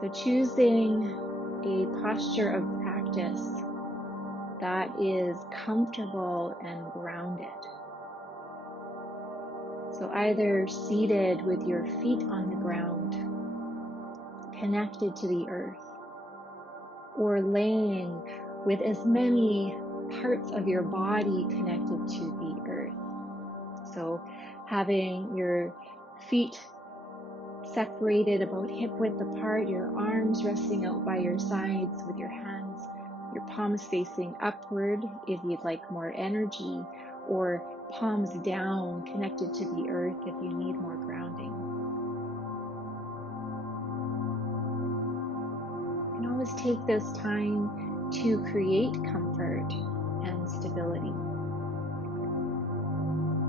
So choosing a posture of practice that is comfortable and grounded. So either seated with your feet on the ground, connected to the earth, or laying with as many parts of your body connected to the earth. So having your feet separated about hip width apart, your arms resting out by your sides with your hands, your palms facing upward if you'd like more energy, or palms down connected to the earth if you need more grounding. You can always take this time to create comfort and stability.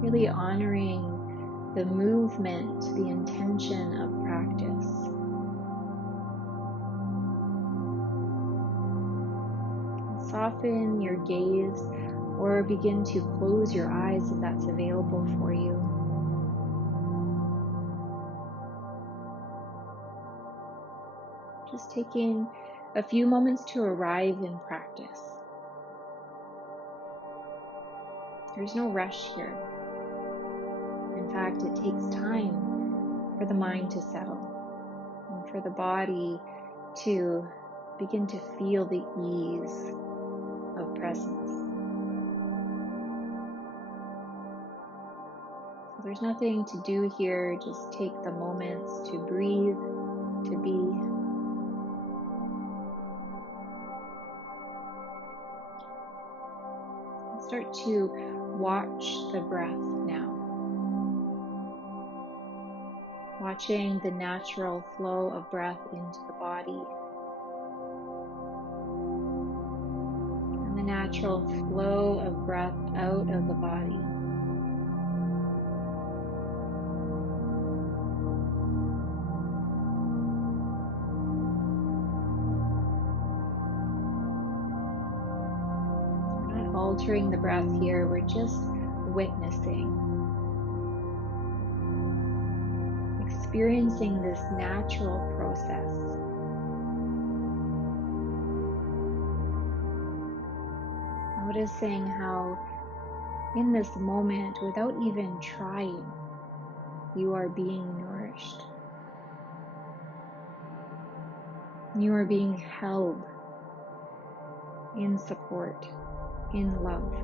Really honoring the movement, the intention of practice. Soften your gaze or begin to close your eyes if that's available for you. Just taking a few moments to arrive in practice. There's no rush here. In fact, it takes time for the mind to settle and for the body to begin to feel the ease of presence. So there's nothing to do here, just take the moments to breathe, to be. Start to watch the breath now. Watching the natural flow of breath into the body. And the natural flow of breath out of the body. We're not altering the breath here, we're just witnessing. Experiencing this natural process. Noticing how in this moment, without even trying, you are being nourished. You are being held in support, in love.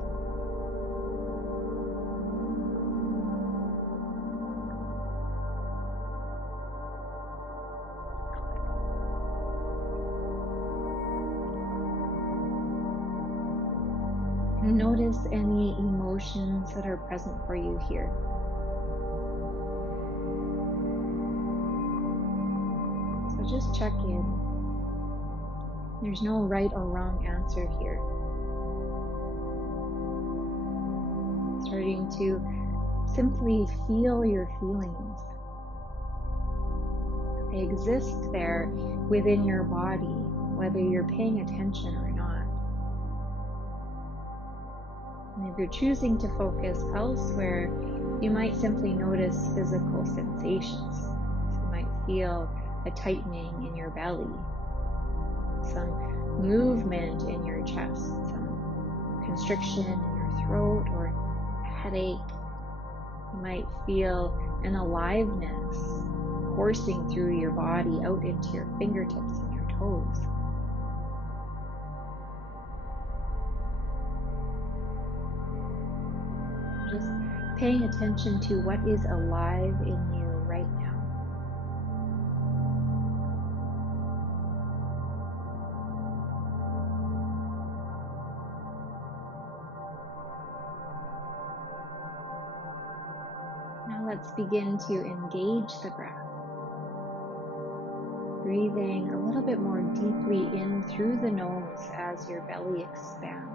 Notice any emotions that are present for you here. So just check in. There's no right or wrong answer here. Starting to simply feel your feelings. They exist there within your body, whether you're paying attention or not. And if you're choosing to focus elsewhere, you might simply notice physical sensations. So you might feel a tightening in your belly, some movement in your chest, some constriction in your throat, or a headache. You might feel an aliveness coursing through your body out into your fingertips and your toes. Just paying attention to what is alive in you right now. Now let's begin to engage the breath. Breathing a little bit more deeply in through the nose as your belly expands.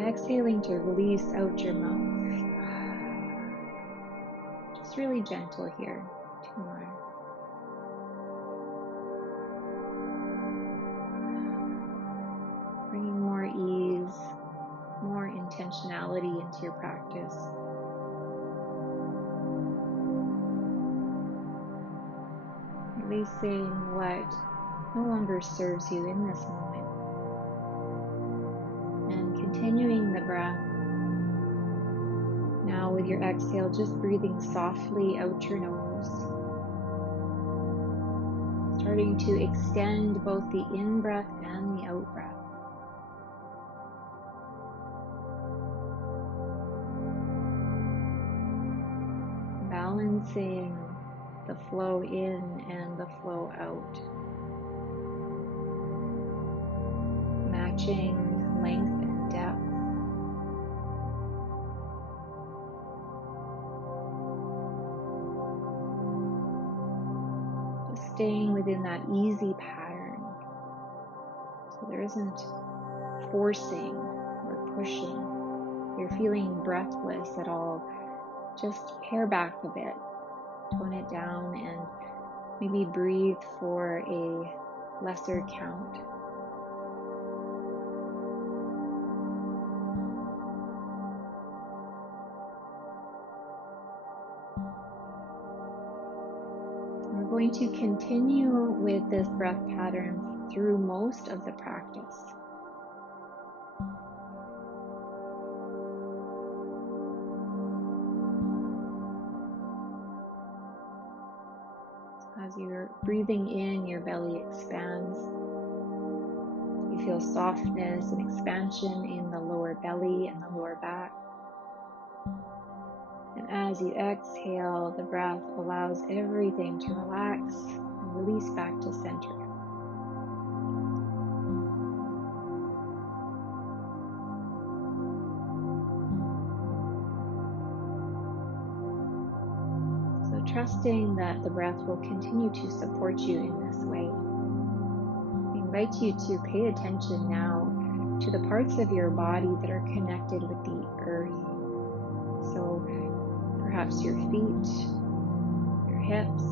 Exhaling to release out your mouth. Just really gentle here. 2 more. Bringing more ease, more intentionality into your practice. releasing what no longer serves you in this moment. And continuing the breath. Now with your exhale, just breathing softly out your nose. Starting to extend both the in-breath and the out-breath. Balancing the flow in and the flow out. Matching length and depth. Just staying within that easy pattern. So there isn't forcing or pushing. You're feeling breathless at all. Just pare back a bit. Tone it down and maybe breathe for a lesser count. We're going to continue with this breath pattern through most of the practice. As you're breathing in, your belly expands. You feel softness and expansion in the lower belly and the lower back. And as you exhale, the breath allows everything to relax and release back to center. So trusting that the breath will continue to support you in this way. I invite you to pay attention now to the parts of your body that are connected with the earth. So perhaps your feet, your hips,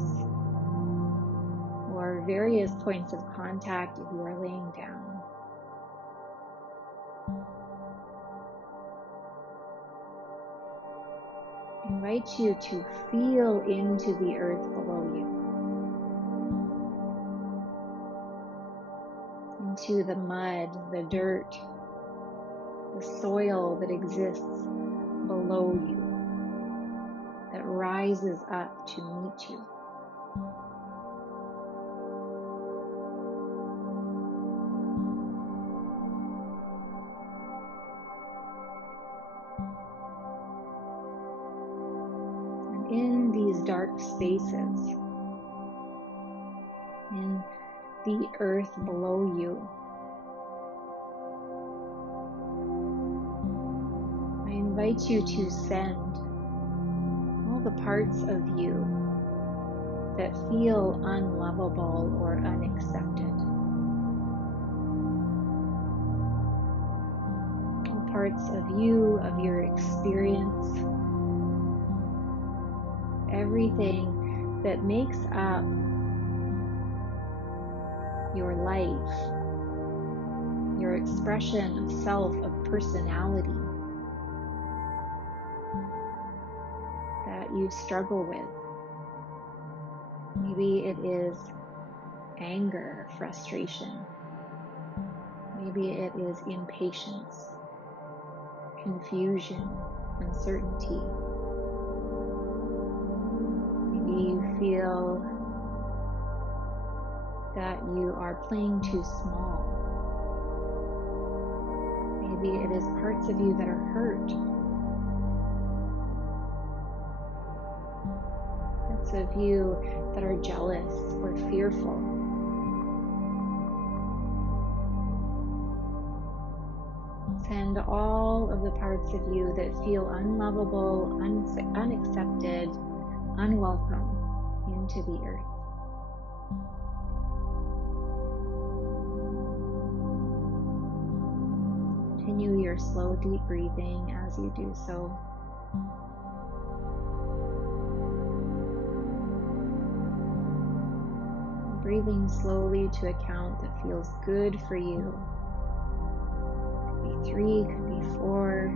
or various points of contact if you are laying down. I invite you to feel into the earth below you, into the mud, the dirt, the soil that exists below you, that rises up to meet you. And in these dark spaces, in the earth below you, I invite you to send all the parts of you that feel unlovable or unaccepted. All parts of you, of your experience, everything that makes up your life, your expression of self, of personality that you struggle with. Maybe it is anger, frustration. Maybe it is impatience, confusion, uncertainty. Maybe you feel that you are playing too small. Maybe it is parts of you that are hurt. Parts of you that are jealous or fearful. Send all of the parts of you that feel unlovable, unaccepted, unwelcome into the earth. Continue your slow, deep breathing as you do so. Breathing slowly to a count that feels good for you. Could be 3, could be 4.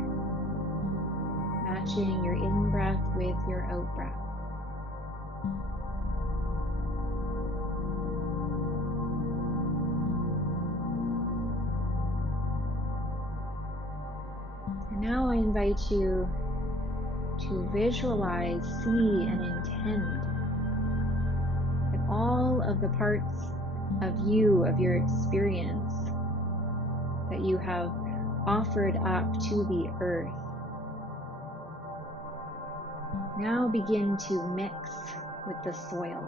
Matching your in-breath with your out-breath. Now I invite you to visualize, see, and intend that all of the parts of you, of your experience, that you have offered up to the earth, now begin to mix with the soil.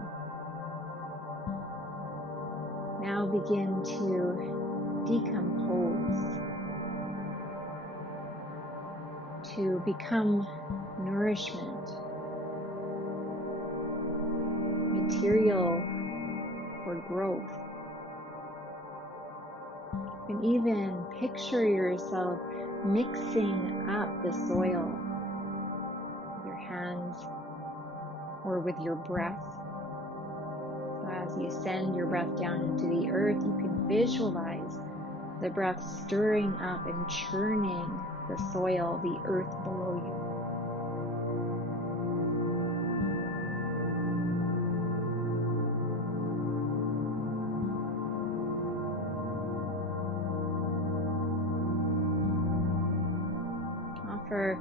Now begin to decompose, to become nourishment, material for growth. And even picture yourself mixing up the soil with your hands or with your breath. So as you send your breath down into the earth, you can visualize the breath stirring up and churning the soil, the earth below you. Offer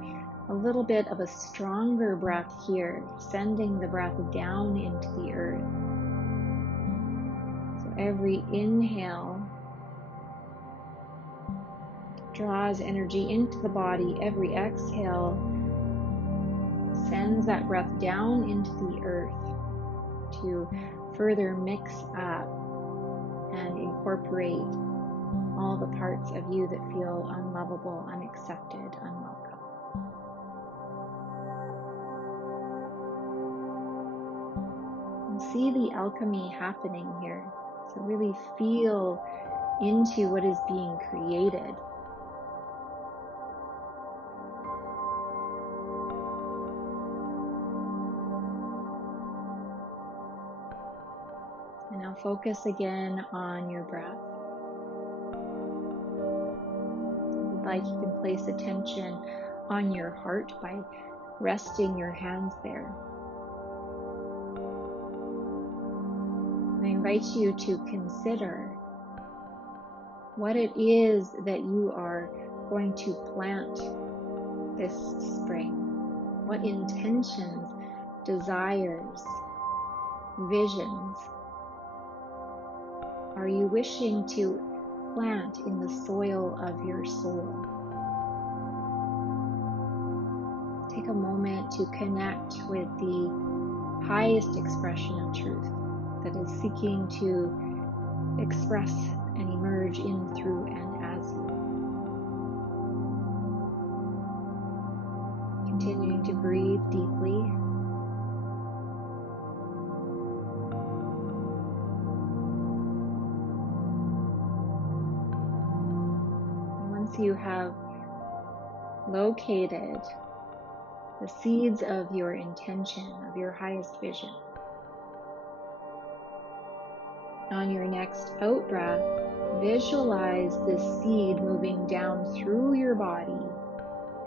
a little bit of a stronger breath here, sending the breath down into the earth. So every inhale draws energy into the body. Every exhale sends that breath down into the earth to further mix up and incorporate all the parts of you that feel unlovable, unaccepted, unwelcome. And see the alchemy happening here. So really feel into what is being created. And now focus again on your breath. If you'd like, you can place attention on your heart by resting your hands there. And I invite you to consider what it is that you are going to plant this spring. What intentions, desires, visions are you wishing to plant in the soil of your soul? Take a moment to connect with the highest expression of truth that is seeking to express and emerge in, through, and as you. Continuing to breathe deeply. Once you have located the seeds of your intention, of your highest vision, on your next out breath, visualize this seed moving down through your body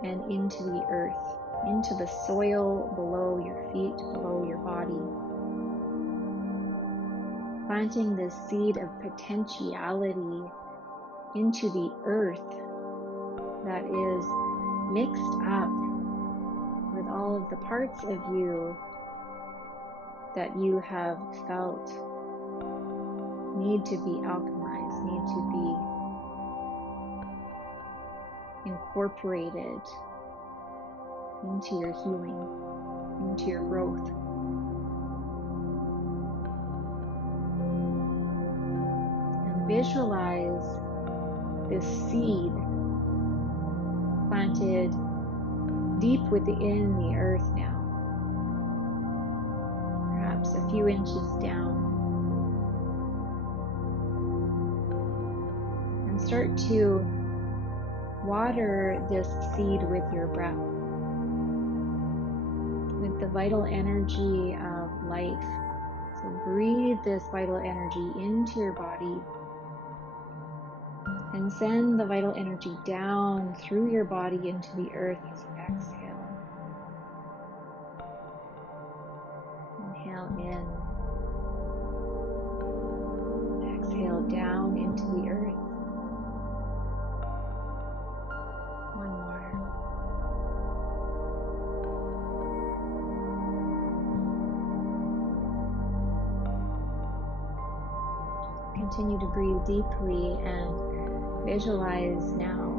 and into the earth, into the soil below your feet, below your body. Planting this seed of potentiality into the earth that is mixed up with all of the parts of you that you have felt need to be alchemized, need to be incorporated into your healing, into your growth. And visualize this seed planted deep within the earth now, perhaps a few inches down. And start to water this seed with your breath, with the vital energy of life. So breathe this vital energy into your body and send the vital energy down through your body into the earth as you exhale. Inhale in. Exhale down into the earth. One more. Continue to breathe deeply and visualize now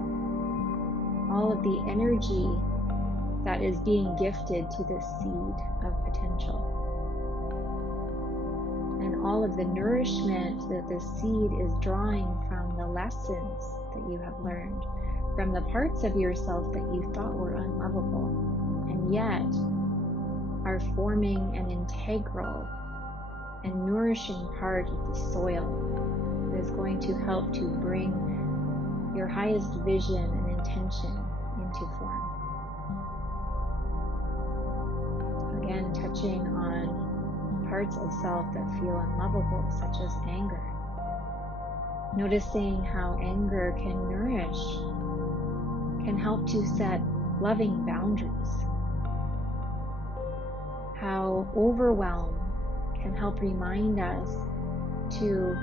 all of the energy that is being gifted to this seed of potential. And all of the nourishment that this seed is drawing from the lessons that you have learned, from the parts of yourself that you thought were unlovable, and yet are forming an integral and nourishing part of the soil that is going to help to bring your highest vision and intention into form. Again, touching on parts of self that feel unlovable, such as anger. Noticing how anger can nourish, can help to set loving boundaries. How overwhelm can help remind us to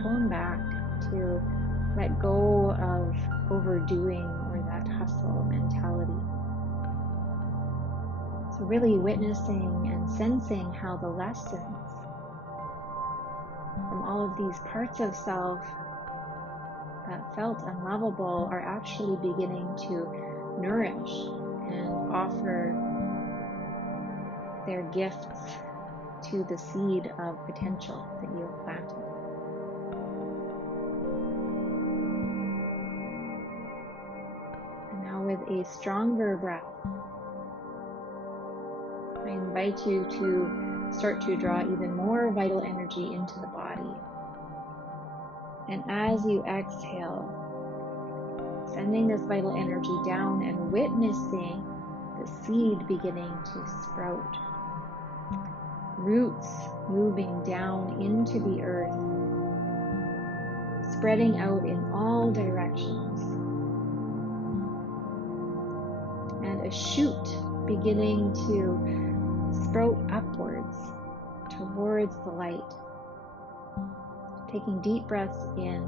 tone back, to let go of overdoing or that hustle mentality. So really witnessing and sensing how the lessons from all of these parts of self that felt unlovable are actually beginning to nourish and offer their gifts to the seed of potential that you have planted. And now with a stronger breath, I invite you to start to draw even more vital energy into the body. And as you exhale, sending this vital energy down and witnessing the seed beginning to sprout. Roots moving down into the earth, spreading out in all directions. And a shoot beginning to sprout upwards towards the light. Taking deep breaths in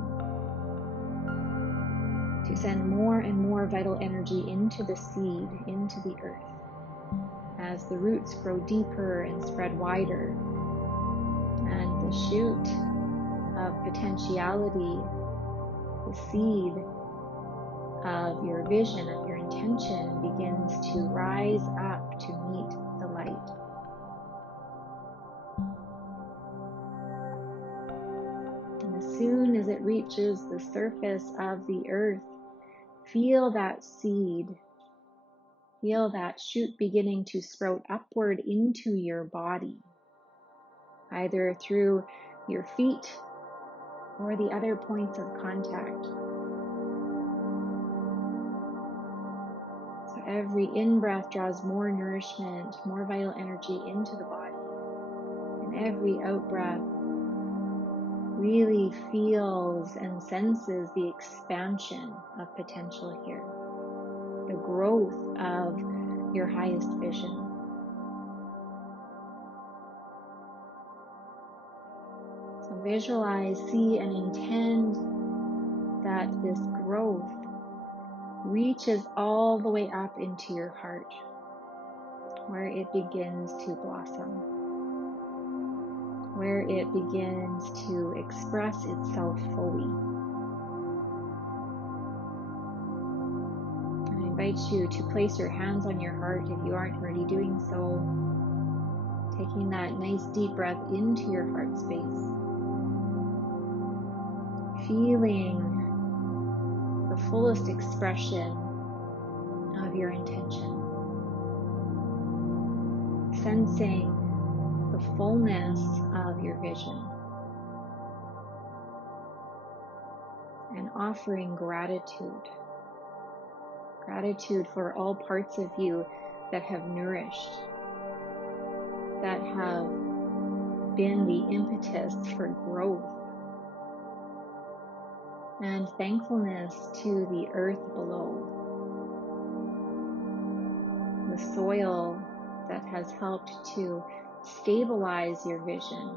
to send more and more vital energy into the seed, into the earth, as the roots grow deeper and spread wider, and the shoot of potentiality, the seed of your vision, of your intention, begins to rise up to meet the light. And as soon as it reaches the surface of the earth, feel that seed, feel that shoot beginning to sprout upward into your body, either through your feet or the other points of contact. So every in-breath draws more nourishment, more vital energy into the body. And every out-breath really feels and senses the expansion of potential here, the growth of your highest vision. So visualize, see, and intend that this growth reaches all the way up into your heart, where it begins to blossom, where it begins to express itself fully. I invite you to place your hands on your heart if you aren't already doing so, taking that nice deep breath into your heart space, feeling the fullest expression of your intention, sensing the fullness of your vision, and offering gratitude for all parts of you that have nourished, that have been the impetus for growth, and thankfulness to the earth below, the soil that has helped to stabilize your vision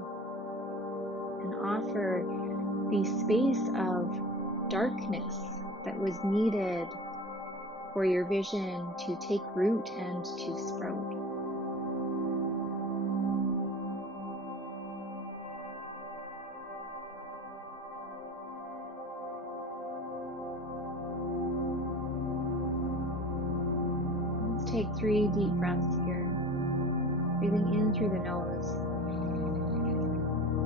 and offer the space of darkness that was needed for your vision to take root and to sprout. take 3 deep breaths here. Breathing in through the nose.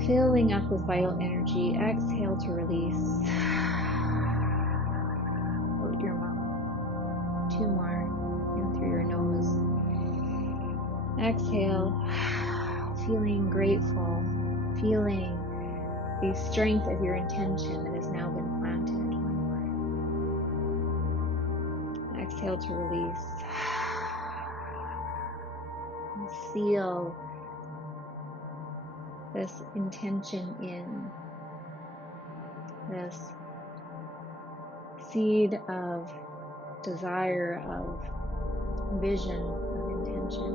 Filling up with vital energy. Exhale to release. Out your mouth. 2 more. In through your nose. Exhale. Feeling grateful. Feeling the strength of your intention that has now been planted. 1 more. Exhale to release. And seal this intention in, this seed of desire, of vision, of intention.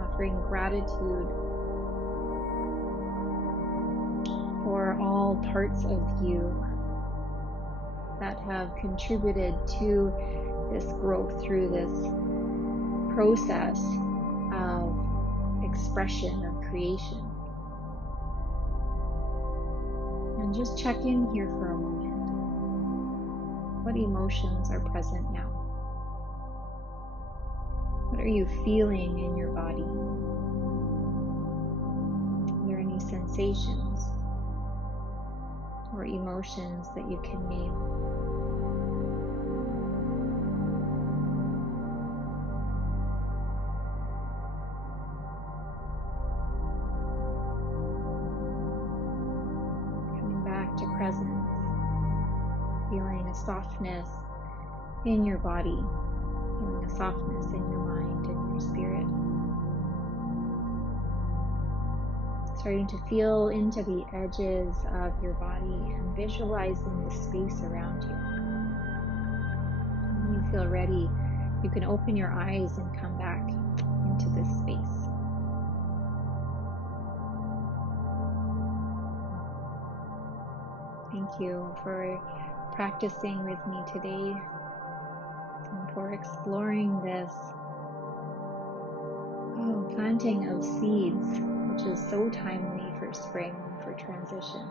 Offering gratitude for all parts of you that have contributed to this growth through this process of expression, of creation. And just check in here for a moment. What emotions are present now? What are you feeling in your body? Are there any sensations or emotions that you can name? To presence, feeling a softness in your body, feeling a softness in your mind and your spirit. Starting to feel into the edges of your body and visualizing the space around you. When you feel ready, you can open your eyes and come back into this space. Thank you for practicing with me today and for exploring this planting of seeds, which is so timely for spring, for transition.